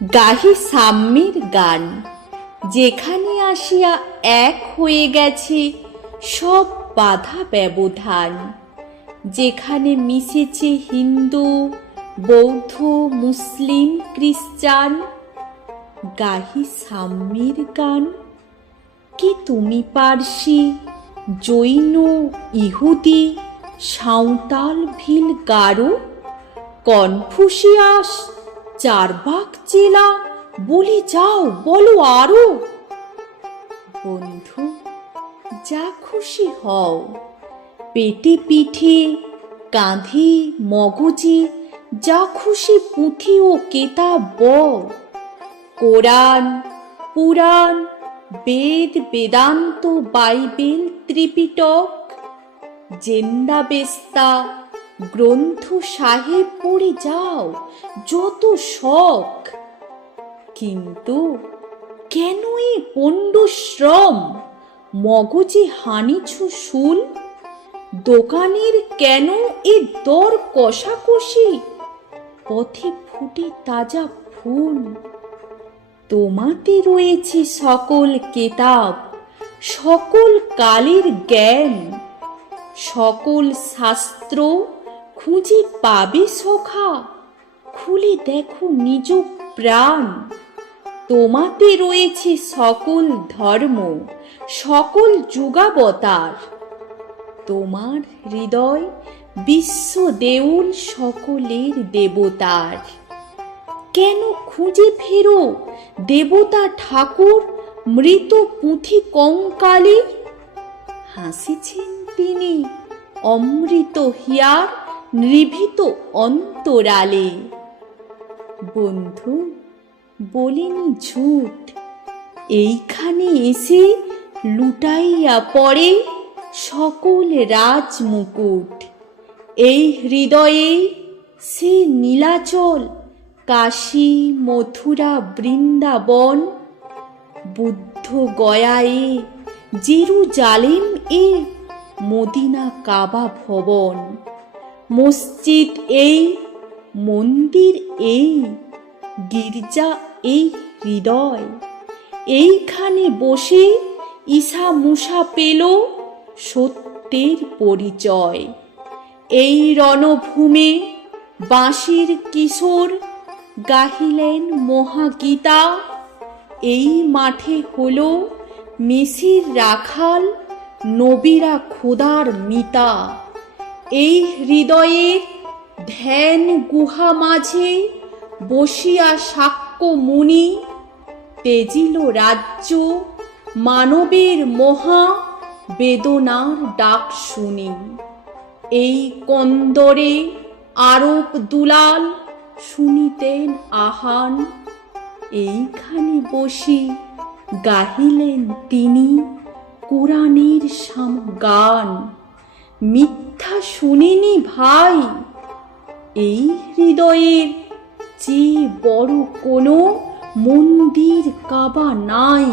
গাহি সাম্যের গান, যেখানে আসিয়া এক হয়ে গেছে সব বাধা ব্যবধান, যেখানে মিশেছে হিন্দু, বৌদ্ধ, মুসলিম, খ্রিস্টান। গাহি সাম্যের গান। কি তুমি পারসি, জৈন, ইহুদি, সাঁওতাল, ভিল, গারো, কনফুসিয়াস, চারবাক, চেলা, বলে যাও, বলো আরো। বন্ধু, যা খুশি হও, পেটে পিঠে, কাঁধে, মগজে, যা খুশি পুঁথি ও কেতাব বও। কোরআন, পুরাণ, বেদ, বেদান্ত, বাইবেল, ত্রিপিটক, জেন্দাবেস্তা, গ্রন্থ সাহেব পড়ে যাও, যত শখ। কিন্তু কেন এ পণ্ডশ্রম, মগজে হানিছ শুল? দোকানের কেন এ দর কষাকষি, পথে ফুটে তাজা ফুল? তোমাতে রয়েছে সকল কেতাব, সকল কালের জ্ঞান, সকল শাস্ত্র খুঁজে পাবে সখা, খুলে দেখো নিজ প্রাণ। তোমাতে রয়েছে সকল ধর্ম, সকল যুগাবতার। তোমার হৃদয় বিশ্ব দেউল, সকলের দেবতার। কেন খুঁজে ফেরো দেবতা ঠাকুর মৃত পুঁথি কঙ্কালে? হাসিছেন তিনি অমৃত হিয়ার নিভৃত অন্তরালে। বন্ধু, বলিনি ঝুট, এইখানে এসে লুটাইয়া পড়ে সকল রাজমুকুট। এই হৃদয়ে সে নীলাচল, কাশী, মথুরা, বৃন্দাবন, বুদ্ধ গয়ায়ে, জেরুজালেম এ, মদিনা কাবা ভবন। মসজিদ এই, মন্দির এই, গির্জা এই হৃদয়। এইখানে বসে ঈশা মুসা পেল সত্যের পরিচয়। এই রণভূমে বাঁশির কিশোর গাহিলেন মহাগীতা। এই মাঠে হলো মেসির রাখাল, নবীরা খোদার মিতা। এই হৃদয়ের ধ্যান গুহা মাঝে বসিয়া শাক্য মুনি তেজিল রাজ্য, মানবের মহা বেদনার ডাক শুনি। এই কন্দরে আরব দুলাল শুনিতেন আহান। এইখানে বসি গাহিলেন তিনি কোরআনের গান। মিথ্যা শুনিনি ভাই, এই হৃদয়ের যে বড় কোনো মন্দির কাবা নাই।